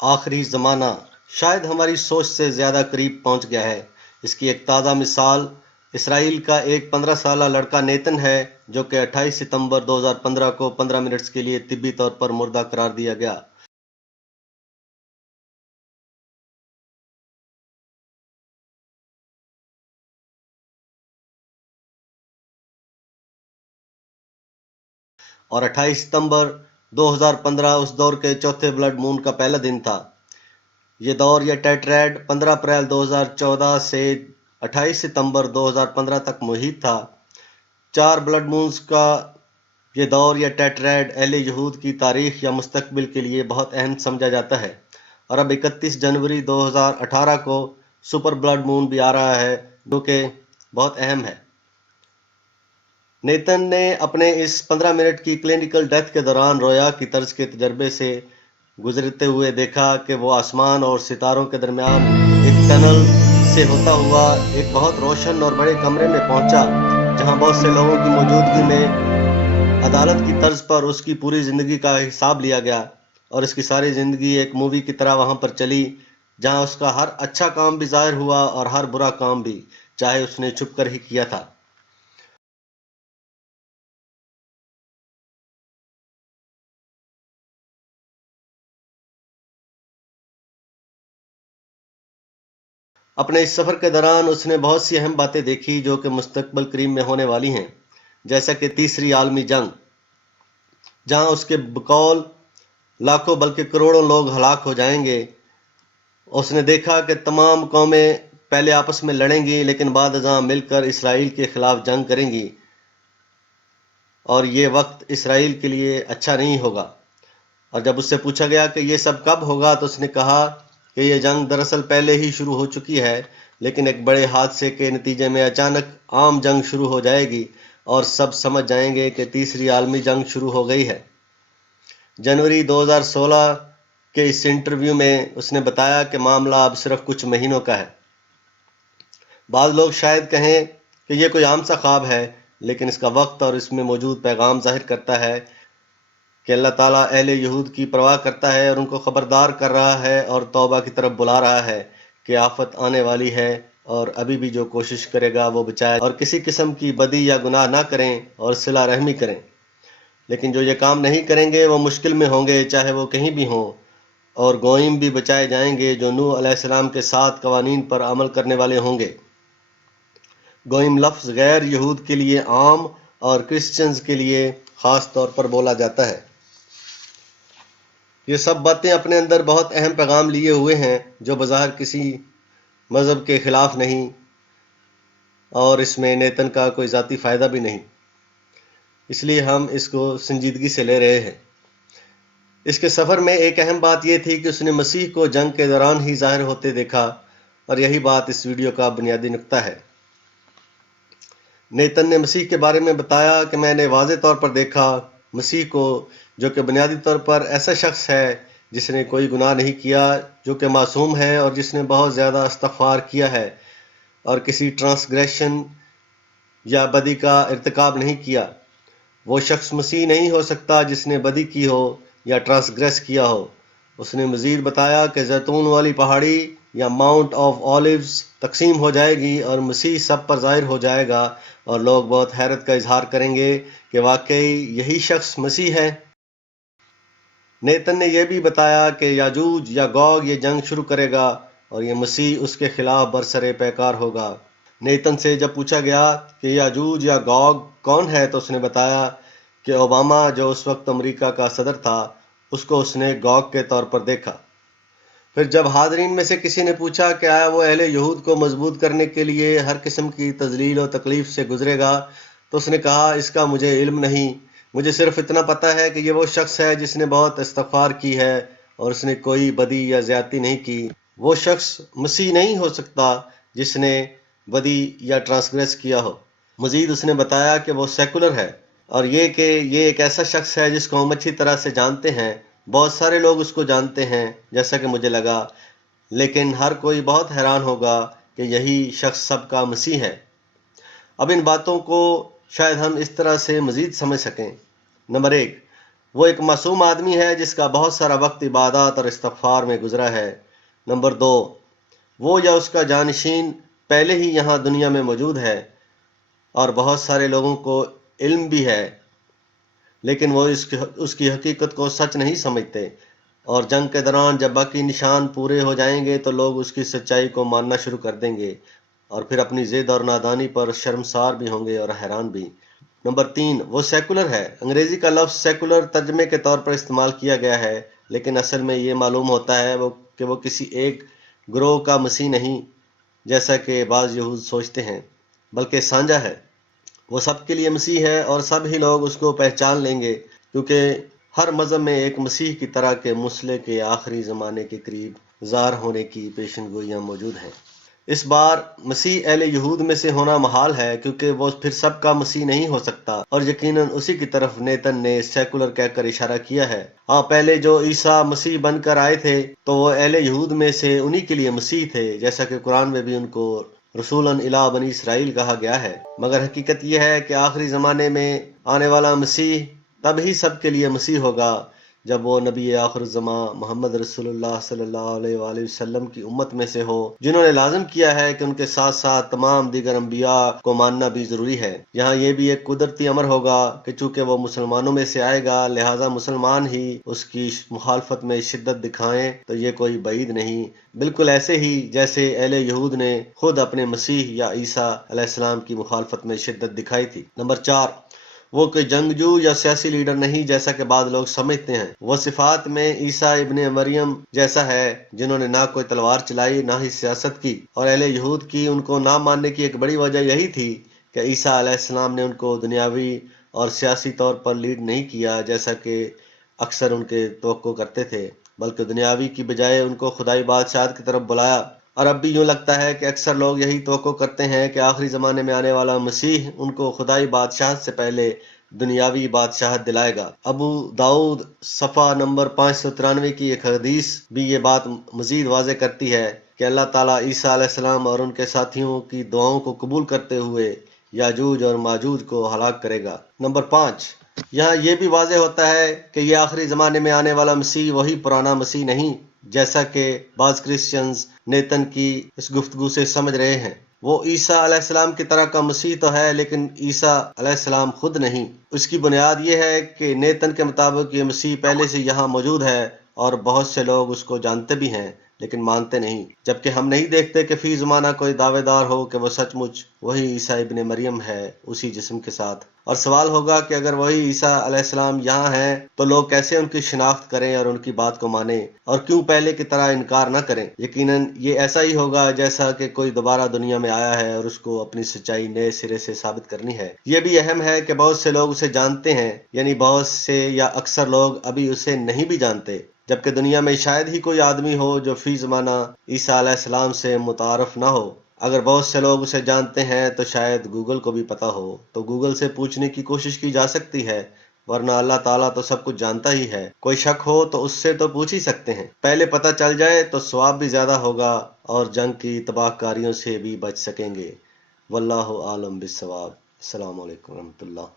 آخری زمانہ شاید ہماری سوچ سے زیادہ قریب پہنچ گیا ہے۔ اس کی ایک تازہ مثال اسرائیل کا ایک 15 سالہ لڑکا نیتن ہے، جو کہ 28 ستمبر 2015 کو 15 منٹس کے لیے طبی طور پر مردہ قرار دیا گیا۔ اور 28 ستمبر 2015 اس دور کے چوتھے بلڈ مون کا پہلا دن تھا۔ یہ دور یا ٹیٹریڈ 15 اپریل 2014 سے 28 ستمبر 2015 تک محیط تھا۔ 4 بلڈ مونز کا یہ دور یا ٹیٹریڈ اہل یہود کی تاریخ یا مستقبل کے لیے بہت اہم سمجھا جاتا ہے، اور اب 31 جنوری 2018 کو سپر بلڈ مون بھی آ رہا ہے، جو کہ بہت اہم ہے۔ نیتن نے اپنے اس 15 منٹ کی کلینکل ڈیتھ کے دوران رویا کی طرز کے تجربے سے گزرتے ہوئے دیکھا کہ وہ آسمان اور ستاروں کے درمیان ایک ٹنل سے ہوتا ہوا ایک بہت روشن اور بڑے کمرے میں پہنچا، جہاں بہت سے لوگوں کی موجودگی میں عدالت کی طرز پر اس کی پوری زندگی کا حساب لیا گیا، اور اس کی ساری زندگی ایک مووی کی طرح وہاں پر چلی، جہاں اس کا ہر اچھا کام بھی ظاہر ہوا اور ہر برا کام بھی، چاہے اس نے چھپ کر ہی کیا تھا۔ اپنے اس سفر کے دوران اس نے بہت سی اہم باتیں دیکھی جو کہ مستقبل قریب میں ہونے والی ہیں، جیسا کہ تیسری عالمی جنگ، جہاں اس کے بقول لاکھوں بلکہ کروڑوں لوگ ہلاک ہو جائیں گے۔ اس نے دیکھا کہ تمام قومیں پہلے آپس میں لڑیں گی، لیکن بعد ازاں مل کر اسرائیل کے خلاف جنگ کریں گی، اور یہ وقت اسرائیل کے لیے اچھا نہیں ہوگا۔ اور جب اس سے پوچھا گیا کہ یہ سب کب ہوگا، تو اس نے کہا کہ یہ جنگ دراصل پہلے ہی شروع ہو چکی ہے، لیکن ایک بڑے حادثے کے نتیجے میں اچانک عام جنگ شروع ہو جائے گی، اور سب سمجھ جائیں گے کہ تیسری عالمی جنگ شروع ہو گئی ہے۔ جنوری 2016 کے اس انٹرویو میں اس نے بتایا کہ معاملہ اب صرف کچھ مہینوں کا ہے۔ بعض لوگ شاید کہیں کہ یہ کوئی عام سا خواب ہے، لیکن اس کا وقت اور اس میں موجود پیغام ظاہر کرتا ہے کہ اللہ تعالیٰ اہل یہود کی پرواہ کرتا ہے اور ان کو خبردار کر رہا ہے اور توبہ کی طرف بلا رہا ہے کہ آفت آنے والی ہے، اور ابھی بھی جو کوشش کرے گا وہ بچائے، اور کسی قسم کی بدی یا گناہ نہ کریں اور صلہ رحمی کریں۔ لیکن جو یہ کام نہیں کریں گے وہ مشکل میں ہوں گے، چاہے وہ کہیں بھی ہوں، اور گوئم بھی بچائے جائیں گے جو نوح علیہ السلام کے ساتھ قوانین پر عمل کرنے والے ہوں گے۔ گوئم لفظ غیر یہود کے لیے عام اور کرسچنز کے لیے خاص طور پر بولا جاتا ہے۔ یہ سب باتیں اپنے اندر بہت اہم پیغام لیے ہوئے ہیں، جو بظاہر کسی مذہب کے خلاف نہیں، اور اس میں نیتن کا کوئی ذاتی فائدہ بھی نہیں، اس لیے ہم اس کو سنجیدگی سے لے رہے ہیں۔ اس کے سفر میں ایک اہم بات یہ تھی کہ اس نے مسیح کو جنگ کے دوران ہی ظاہر ہوتے دیکھا، اور یہی بات اس ویڈیو کا بنیادی نقطہ ہے۔ نیتن نے مسیح کے بارے میں بتایا کہ میں نے واضح طور پر دیکھا مسیح کو، جو کہ بنیادی طور پر ایسا شخص ہے جس نے کوئی گناہ نہیں کیا، جو کہ معصوم ہے اور جس نے بہت زیادہ استغفار کیا ہے اور کسی ٹرانسگریشن یا بدی کا ارتکاب نہیں کیا۔ وہ شخص مسیح نہیں ہو سکتا جس نے بدی کی ہو یا ٹرانسگریس کیا ہو۔ اس نے مزید بتایا کہ زیتون والی پہاڑی یا ماؤنٹ آف اولیوز تقسیم ہو جائے گی اور مسیح سب پر ظاہر ہو جائے گا، اور لوگ بہت حیرت کا اظہار کریں گے کہ واقعی یہی شخص مسیح ہے۔ نیتن نے یہ بھی بتایا کہ یاجوج یا گوگ یہ جنگ شروع کرے گا، اور یہ مسیح اس کے خلاف برسر پیکار ہوگا۔ نیتن سے جب پوچھا گیا کہ یاجوج یا گوگ کون ہے، تو اس نے بتایا کہ اوباما، جو اس وقت امریکہ کا صدر تھا، اس کو اس نے گوگ کے طور پر دیکھا۔ پھر جب حاضرین میں سے کسی نے پوچھا کہ آیا وہ اہل یہود کو مضبوط کرنے کے لیے ہر قسم کی تذلیل و تکلیف سے گزرے گا، تو اس نے کہا اس کا مجھے علم نہیں، مجھے صرف اتنا پتہ ہے کہ یہ وہ شخص ہے جس نے بہت استغفار کی ہے اور اس نے کوئی بدی یا زیادتی نہیں کی۔ وہ شخص مسیح نہیں ہو سکتا جس نے بدی یا ٹرانسگریس کیا ہو۔ مزید اس نے بتایا کہ وہ سیکولر ہے، اور یہ کہ یہ ایک ایسا شخص ہے جس کو ہم اچھی طرح سے جانتے ہیں، بہت سارے لوگ اس کو جانتے ہیں جیسا کہ مجھے لگا، لیکن ہر کوئی بہت حیران ہوگا کہ یہی شخص سب کا مسیح ہے۔ اب ان باتوں کو شاید ہم اس طرح سے مزید سمجھ سکیں۔ نمبر 1، وہ ایک معصوم آدمی ہے جس کا بہت سارا وقت عبادات اور استغفار میں گزرا ہے۔ نمبر 2، وہ یا اس کا جانشین پہلے ہی یہاں دنیا میں موجود ہے اور بہت سارے لوگوں کو علم بھی ہے، لیکن وہ اس کی حقیقت کو سچ نہیں سمجھتے، اور جنگ کے دوران جب باقی نشان پورے ہو جائیں گے تو لوگ اس کی سچائی کو ماننا شروع کر دیں گے اور پھر اپنی ضد اور نادانی پر شرمسار بھی ہوں گے اور حیران بھی۔ نمبر 3، وہ سیکولر ہے۔ انگریزی کا لفظ سیکولر ترجمے کے طور پر استعمال کیا گیا ہے، لیکن اصل میں یہ معلوم ہوتا ہے کہ وہ کسی ایک گروہ کا مسیح نہیں جیسا کہ بعض یہود سوچتے ہیں، بلکہ سانجہ ہے۔ وہ سب کے لیے مسیح ہے اور سب ہی لوگ اس کو پہچان لیں گے، کیونکہ ہر مذہب میں ایک مسیح کی طرح کے مسئلے کے آخری زمانے کے قریب ظاہر ہونے کی پیشن گوئیاں موجود ہیں۔ اس بار مسیح اہل یہود میں سے ہونا محال ہے، کیونکہ وہ پھر سب کا مسیح نہیں ہو سکتا، اور یقیناً اسی کی طرف نیتن نے سیکولر کہہ کر اشارہ کیا ہے۔ ہاں، پہلے جو عیسیٰ مسیح بن کر آئے تھے تو وہ اہل یہود میں سے انہی کے لیے مسیح تھے، جیسا کہ قرآن میں بھی ان کو رسولاً الی بنی اسرائیل کہا گیا ہے۔ مگر حقیقت یہ ہے کہ آخری زمانے میں آنے والا مسیح تب ہی سب کے لیے مسیح ہوگا جب وہ نبی آخر الزمان محمد رسول اللہ صلی اللہ علیہ وآلہ وسلم کی امت میں سے ہو، جنہوں نے لازم کیا ہے کہ ان کے ساتھ ساتھ تمام دیگر انبیاء کو ماننا بھی ضروری ہے۔ یہاں یہ بھی ایک قدرتی امر ہوگا کہ چونکہ وہ مسلمانوں میں سے آئے گا، لہٰذا مسلمان ہی اس کی مخالفت میں شدت دکھائیں تو یہ کوئی بعید نہیں، بالکل ایسے ہی جیسے اہل یہود نے خود اپنے مسیح یا عیسیٰ علیہ السلام کی مخالفت میں شدت دکھائی تھی۔ نمبر 4، وہ کوئی جنگجو یا سیاسی لیڈر نہیں جیسا کہ بعض لوگ سمجھتے ہیں۔ وہ صفات میں عیسیٰ ابن مریم جیسا ہے، جنہوں نے نہ کوئی تلوار چلائی نہ ہی سیاست کی، اور اہل یہود کی ان کو نہ ماننے کی ایک بڑی وجہ یہی تھی کہ عیسیٰ علیہ السلام نے ان کو دنیاوی اور سیاسی طور پر لیڈ نہیں کیا جیسا کہ اکثر ان کے توقع کرتے تھے، بلکہ دنیاوی کی بجائے ان کو خدائی بادشاہت کی طرف بلایا۔ اور اب بھی یوں لگتا ہے کہ اکثر لوگ یہی توقع کرتے ہیں کہ آخری زمانے میں آنے والا مسیح ان کو خدائی بادشاہت سے پہلے دنیاوی بادشاہت دلائے گا۔ ابو داؤد صفحہ نمبر 593 کی ایک حدیث بھی یہ بات مزید واضح کرتی ہے کہ اللہ تعالیٰ عیسیٰ علیہ السلام اور ان کے ساتھیوں کی دعاؤں کو قبول کرتے ہوئے یاجوج اور ماجوج کو ہلاک کرے گا۔ نمبر 5، یہاں یہ بھی واضح ہوتا ہے کہ یہ آخری زمانے میں آنے والا مسیح وہی پرانا مسیح نہیں جیسا کہ بعض کرسچنز نیتن کی اس گفتگو سے سمجھ رہے ہیں۔ وہ عیسیٰ علیہ السلام کی طرح کا مسیح تو ہے، لیکن عیسیٰ علیہ السلام خود نہیں۔ اس کی بنیاد یہ ہے کہ نیتن کے مطابق یہ مسیح پہلے سے یہاں موجود ہے اور بہت سے لوگ اس کو جانتے بھی ہیں لیکن مانتے نہیں، جبکہ ہم نہیں دیکھتے کہ فی زمانہ کوئی دعوے دار ہو کہ وہ سچ مچ وہی عیسیٰ ابن مریم ہے اسی جسم کے ساتھ۔ اور سوال ہوگا کہ اگر وہی عیسیٰ علیہ السلام یہاں ہیں تو لوگ کیسے ان کی شناخت کریں اور ان کی بات کو مانیں، اور کیوں پہلے کی طرح انکار نہ کریں؟ یقیناً یہ ایسا ہی ہوگا جیسا کہ کوئی دوبارہ دنیا میں آیا ہے اور اس کو اپنی سچائی نئے سرے سے ثابت کرنی ہے۔ یہ بھی اہم ہے کہ بہت سے لوگ اسے جانتے ہیں، یعنی بہت سے یا اکثر لوگ ابھی اسے نہیں بھی جانتے، جبکہ دنیا میں شاید ہی کوئی آدمی ہو جو فی زمانہ عیسیٰ علیہ السلام سے متعارف نہ ہو۔ اگر بہت سے لوگ اسے جانتے ہیں تو شاید گوگل کو بھی پتہ ہو، تو گوگل سے پوچھنے کی کوشش کی جا سکتی ہے، ورنہ اللہ تعالیٰ تو سب کچھ جانتا ہی ہے۔ کوئی شک ہو تو اس سے تو پوچھ ہی سکتے ہیں۔ پہلے پتہ چل جائے تو ثواب بھی زیادہ ہوگا اور جنگ کی تباہ کاریوں سے بھی بچ سکیں گے۔ واللہ عالم بالصواب۔ السلام علیکم ورحمۃ اللہ۔